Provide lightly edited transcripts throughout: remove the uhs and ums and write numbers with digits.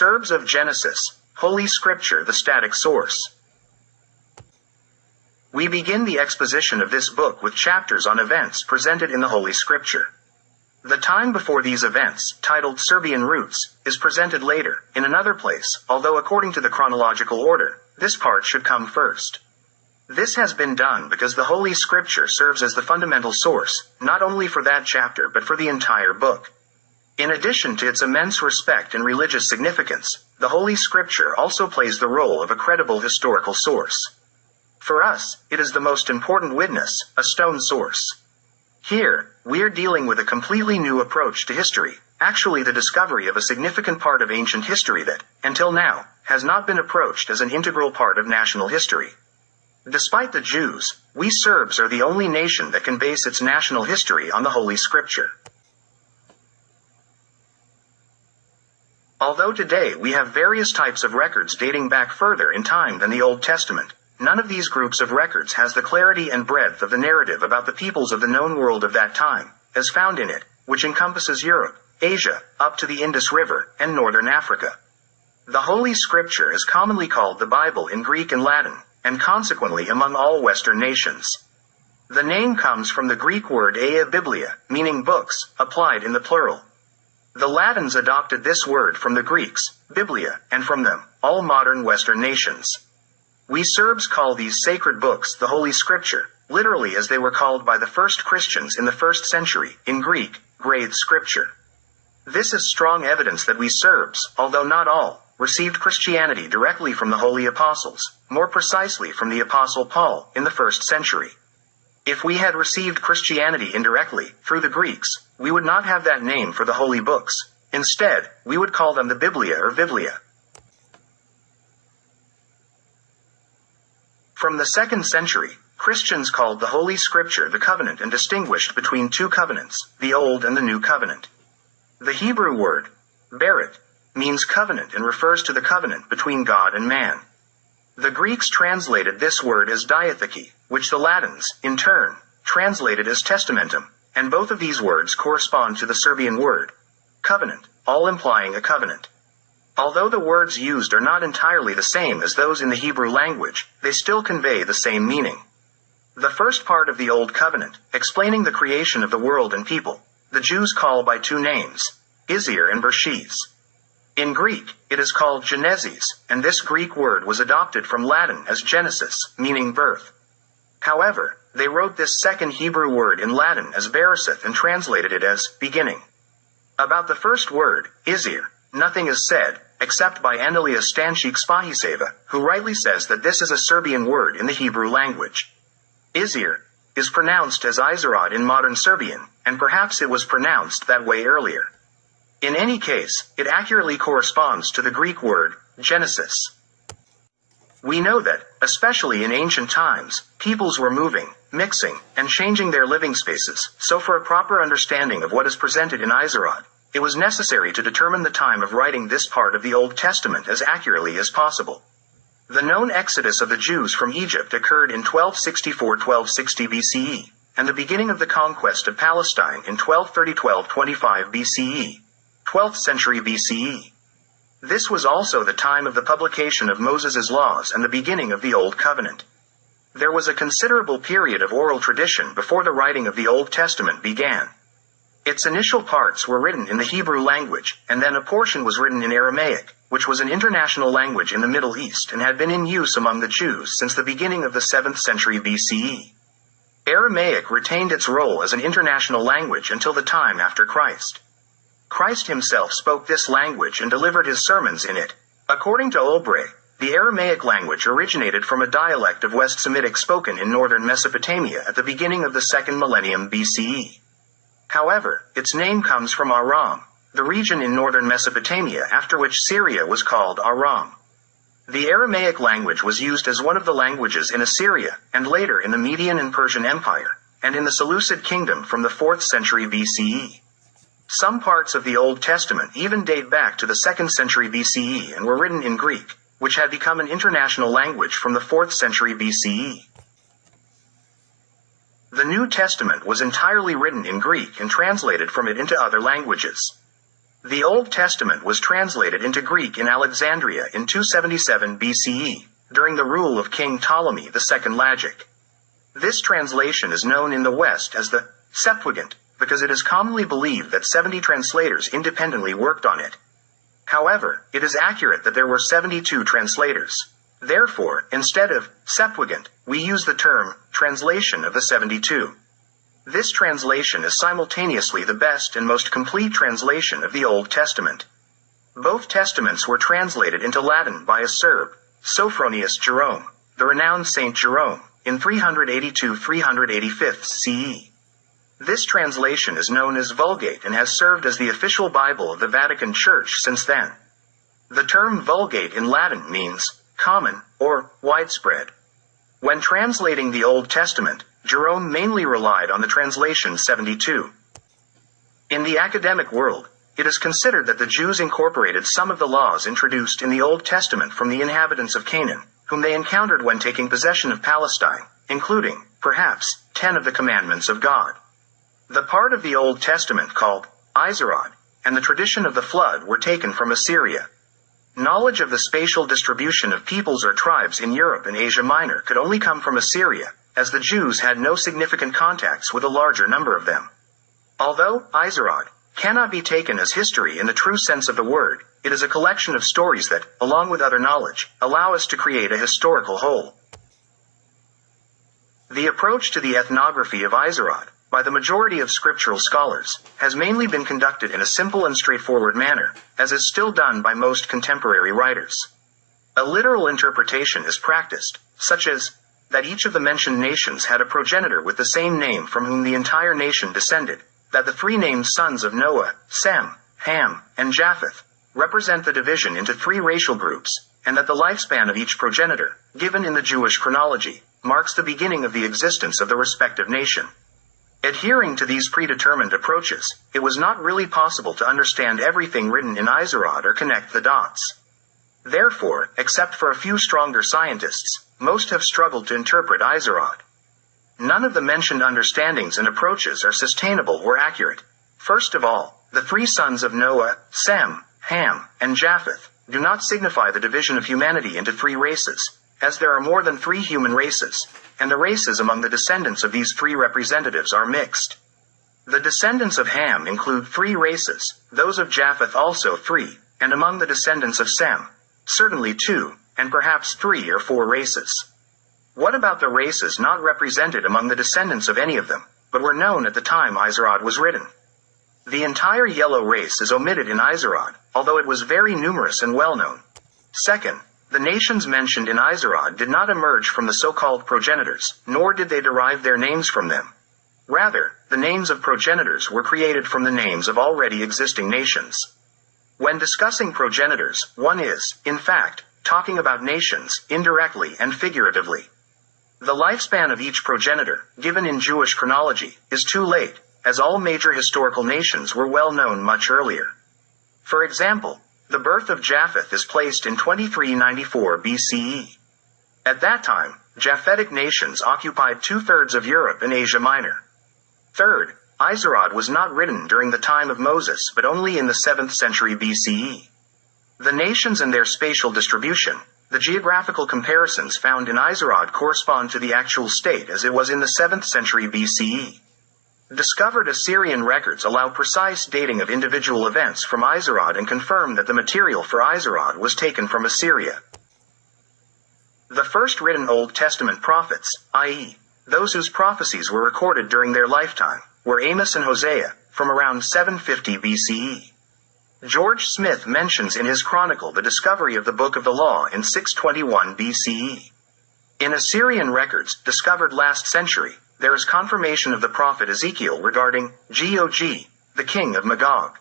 Serbs of Genesis, Holy Scripture the static source. We begin the exposition of this book with chapters on events presented in the Holy Scripture. The time before these events, titled Serbian Roots, is presented later, in another place, although according to the chronological order, this part should come first. This has been done because the Holy Scripture serves as the fundamental source, not only for that chapter but for the entire book. In addition to its immense respect and religious significance, the Holy Scripture also plays the role of a credible historical source. For us, it is the most important witness, a stone source. Here, we are dealing with a completely new approach to history, actually the discovery of a significant part of ancient history that, until now, has not been approached as an integral part of national history. Despite the Jews, we Serbs are the only nation that can base its national history on the Holy Scripture. Although today we have various types of records dating back further in time than the Old Testament, none of these groups of records has the clarity and breadth of the narrative about the peoples of the known world of that time, as found in it, which encompasses Europe, Asia, up to the Indus River, and northern Africa. The Holy Scripture is commonly called the Bible in Greek and Latin, and consequently among all Western nations. The name comes from the Greek word ea biblia, meaning books, applied in the plural. The Latins adopted this word from the Greeks, biblia, and from them, all modern Western nations. We Serbs call these sacred books the Holy Scripture, literally as they were called by the first Christians in the 1st century, in Greek, Great Scripture. This is strong evidence that we Serbs, although not all, received Christianity directly from the Holy Apostles, more precisely from the Apostle Paul, in the 1st century. If we had received Christianity indirectly, through the Greeks, we would not have that name for the holy books. Instead, we would call them the Biblia or Biblia. From the 2nd century, Christians called the Holy Scripture the Covenant and distinguished between two covenants, the Old and the New Covenant. The Hebrew word, Deretic, means covenant and refers to the covenant between God and man. The Greeks translated this word as diatheke, which the Latins, in turn, translated as testamentum, and both of these words correspond to the Serbian word, covenant, all implying a covenant. Although the words used are not entirely the same as those in the Hebrew language, they still convey the same meaning. The first part of the Old Covenant, explaining the creation of the world and people, the Jews call by two names, Izir and Bereshis. In Greek, it is called Genesis, and this Greek word was adopted from Latin as Genesis, meaning birth. However, they wrote this second Hebrew word in Latin as Beresith and translated it as beginning. About the first word, Izir, nothing is said, except by Anelia Stanchik Spahiseva, who rightly says that this is a Serbian word in the Hebrew language. Izir is pronounced as Izarod in modern Serbian, and perhaps it was pronounced that way earlier. In any case, it accurately corresponds to the Greek word, Genesis. We know that, especially in ancient times, peoples were moving, mixing, and changing their living spaces, so for a proper understanding of what is presented in Izarod, it was necessary to determine the time of writing this part of the Old Testament as accurately as possible. The known exodus of the Jews from Egypt occurred in 1264-1260 BCE, and the beginning of the conquest of Palestine in 1230-1225 BCE, 12th century BCE. This was also the time of the publication of Moses' laws and the beginning of the Old Covenant. There was a considerable period of oral tradition before the writing of the Old Testament began. Its initial parts were written in the Hebrew language, and then a portion was written in Aramaic, which was an international language in the Middle East and had been in use among the Jews since the beginning of the 7th century BCE. Aramaic retained its role as an international language until the time after Christ. Christ himself spoke this language and delivered his sermons in it. According to Olbray, the Aramaic language originated from a dialect of West Semitic spoken in northern Mesopotamia at the beginning of the 2nd millennium BCE. However, its name comes from Aram, the region in northern Mesopotamia after which Syria was called Aram. The Aramaic language was used as one of the languages in Assyria, and later in the Median and Persian Empire, and in the Seleucid Kingdom from the 4th century BCE. Some parts of the Old Testament even date back to the 2nd century BCE and were written in Greek, which had become an international language from the 4th century BCE. The New Testament was entirely written in Greek and translated from it into other languages. The Old Testament was translated into Greek in Alexandria in 277 BCE, during the rule of King Ptolemy II Lagic. This translation is known in the West as the Septuagint, because it is commonly believed that 70 translators independently worked on it. However, it is accurate that there were 72 translators. Therefore, instead of Septuagint, we use the term translation of the 72. This translation is simultaneously the best and most complete translation of the Old Testament. Both testaments were translated into Latin by a Serb, Sophronius Jerome, the renowned Saint Jerome, in 382-385 CE. This translation is known as Vulgate and has served as the official Bible of the Vatican Church since then. The term Vulgate in Latin means common or widespread. When translating the Old Testament, Jerome mainly relied on the translation 72. In the academic world, it is considered that the Jews incorporated some of the laws introduced in the Old Testament from the inhabitants of Canaan, whom they encountered when taking possession of Palestine, including, perhaps, 10 of the commandments of God. The part of the Old Testament called Izarod, and the tradition of the flood were taken from Assyria. Knowledge of the spatial distribution of peoples or tribes in Europe and Asia Minor could only come from Assyria, as the Jews had no significant contacts with a larger number of them. Although Izarod cannot be taken as history in the true sense of the word, it is a collection of stories that, along with other knowledge, allow us to create a historical whole. The approach to the ethnography of Izarod, by the majority of scriptural scholars, has mainly been conducted in a simple and straightforward manner, as is still done by most contemporary writers. A literal interpretation is practiced, such as, that each of the mentioned nations had a progenitor with the same name from whom the entire nation descended, that the three named sons of Noah, Sem, Ham, and Japheth, represent the division into three racial groups, and that the lifespan of each progenitor, given in the Jewish chronology, marks the beginning of the existence of the respective nation. Adhering to these predetermined approaches, it was not really possible to understand everything written in Izarod or connect the dots. Therefore, except for a few stronger scientists, most have struggled to interpret Izarod. None of the mentioned understandings and approaches are sustainable or accurate. First of all, the three sons of Noah, Sem, Ham, and Japheth, do not signify the division of humanity into three races, as there are more than three human races, and the races among the descendants of these three representatives are mixed. The descendants of Ham include three races, those of Japheth also three, and among the descendants of Sem, certainly two, and perhaps 3 or 4 races. What about the races not represented among the descendants of any of them, but were known at the time Izarod was written? The entire yellow race is omitted in Izarod, although it was very numerous and well known. Second, the nations mentioned in Izarod did not emerge from the so-called progenitors, nor did they derive their names from them. Rather, the names of progenitors were created from the names of already existing nations. When discussing progenitors, one is, in fact, talking about nations, indirectly and figuratively. The lifespan of each progenitor, given in Jewish chronology, is too late, as all major historical nations were well known much earlier. For example, the birth of Japheth is placed in 2394 BCE. At that time, Japhetic nations occupied 2/3 of Europe and Asia Minor. Third, Izarod was not written during the time of Moses but only in the 7th century BCE. The nations and their spatial distribution, the geographical comparisons found in Izarod correspond to the actual state as it was in the 7th century BCE. Discovered Assyrian records allow precise dating of individual events from Izarod and confirm that the material for Izarod was taken from Assyria. The first written Old Testament prophets, i.e., those whose prophecies were recorded during their lifetime, were Amos and Hosea, from around 750 BCE. George Smith mentions in his chronicle the discovery of the Book of the Law in 621 BCE. In Assyrian records, discovered last century, there is confirmation of the prophet Ezekiel regarding Gog, the king of Magog.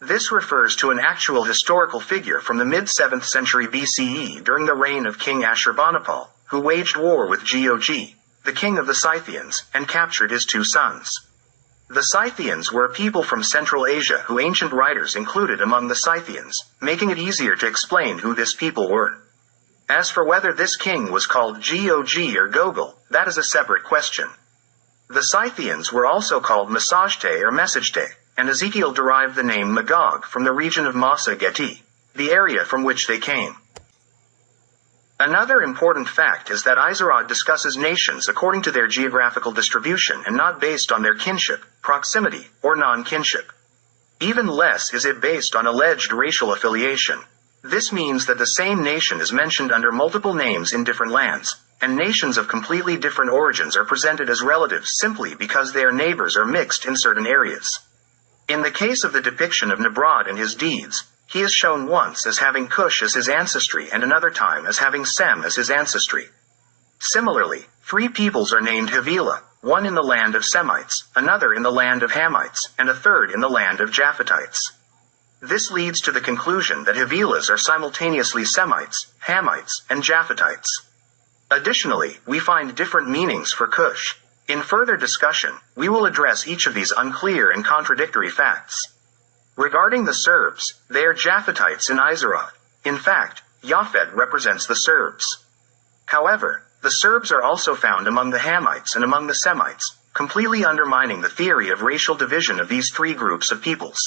This refers to an actual historical figure from the mid-7th century BCE during the reign of King Ashurbanipal, who waged war with Gog, the king of the Scythians, and captured his 2 sons. The Scythians were a people from Central Asia who ancient writers included among the Scythians, making it easier to explain who this people were. As for whether this king was called Gog or Gogol, that is a separate question. The Scythians were also called Mesajte or Messagte, and Ezekiel derived the name Magog from the region of Masa Geti, the area from which they came. Another important fact is that Izarod discusses nations according to their geographical distribution and not based on their kinship, proximity, or non-kinship. Even less is it based on alleged racial affiliation. This means that the same nation is mentioned under multiple names in different lands, and nations of completely different origins are presented as relatives simply because they are neighbors or mixed in certain areas. In the case of the depiction of Narod and his deeds, he is shown once as having Cush as his ancestry and another time as having Sem as his ancestry. Similarly, 3 peoples are named Havilah, one in the land of Semites, another in the land of Hamites, and a third in the land of Japhetites. This leads to the conclusion that Havilahs are simultaneously Semites, Hamites, and Japhetites. Additionally, we find different meanings for Cush. In further discussion, we will address each of these unclear and contradictory facts. Regarding the Serbs, they are Japhetites in Izarod. In fact, Japhet represents the Serbs. However, the Serbs are also found among the Hamites and among the Semites, completely undermining the theory of racial division of these 3 groups of peoples.